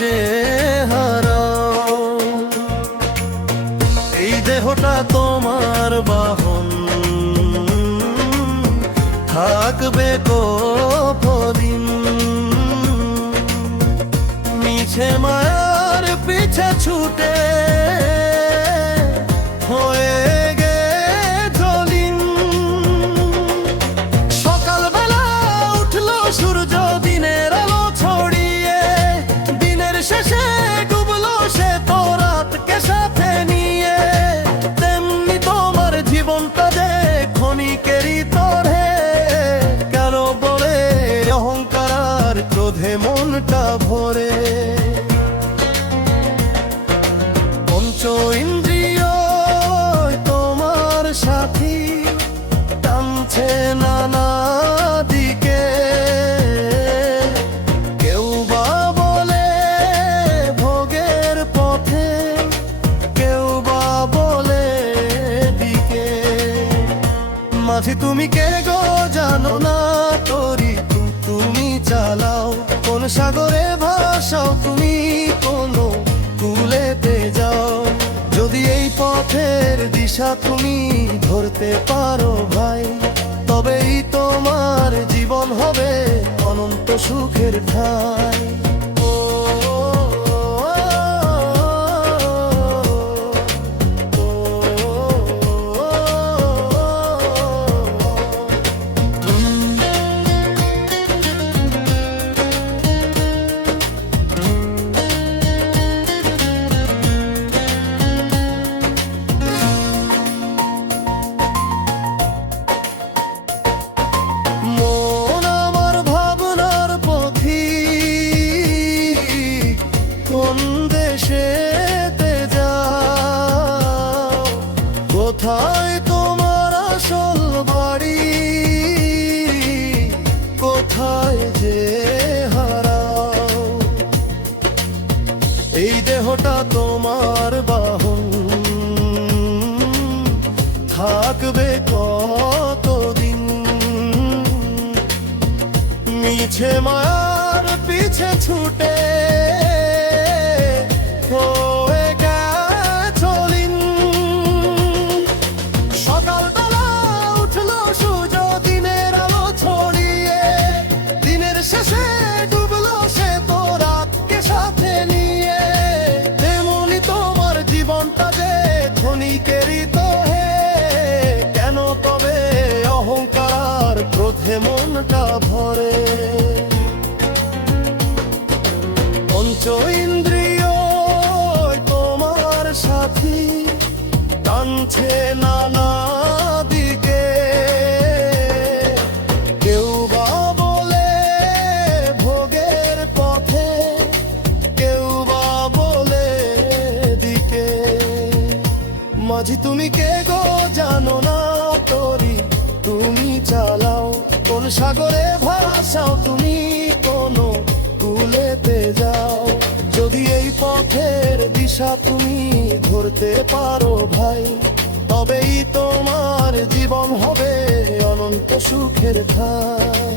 যে হারাও। এই দেহটা তোমার বাহন। থাকবে কদিন মিছে মায়ার পিছে ছুটে হয়ে মনটা ভরে। পঞ্চ ইন্দ্রিয় তোমার সাথী টানছে নানা দিকে। কেউ বা বলে ভোগের পথে, কেউ বা বলে দিকে। মাঝি তুমি কে গো? জানো না, তরি তুমি চালাও। কোন সাগরে ভাসাও তুমি, কোন কুলেতে যাও। যদি এই পথের দিশা তুমি ধরতে পারো ভাই, তবেই তোমার জীবন হবে অনন্ত সুখের ঠাই। তোমার বাহন। থাকবে কতদিন? মিছে মায়ার পিছে ছুটে ক্রোধে মনটা ভরে। পঞ্চ ইন্দ্রিয় তোমার সাথী টানছে নানা সাগরে ভাসাও তুমি কোনো কুলেতে যাও। যদি এই পথের দিশা তুমি ধরতে পারো ভাই, তবেই তোমার জীবন হবে অনন্ত সুখের ঠাই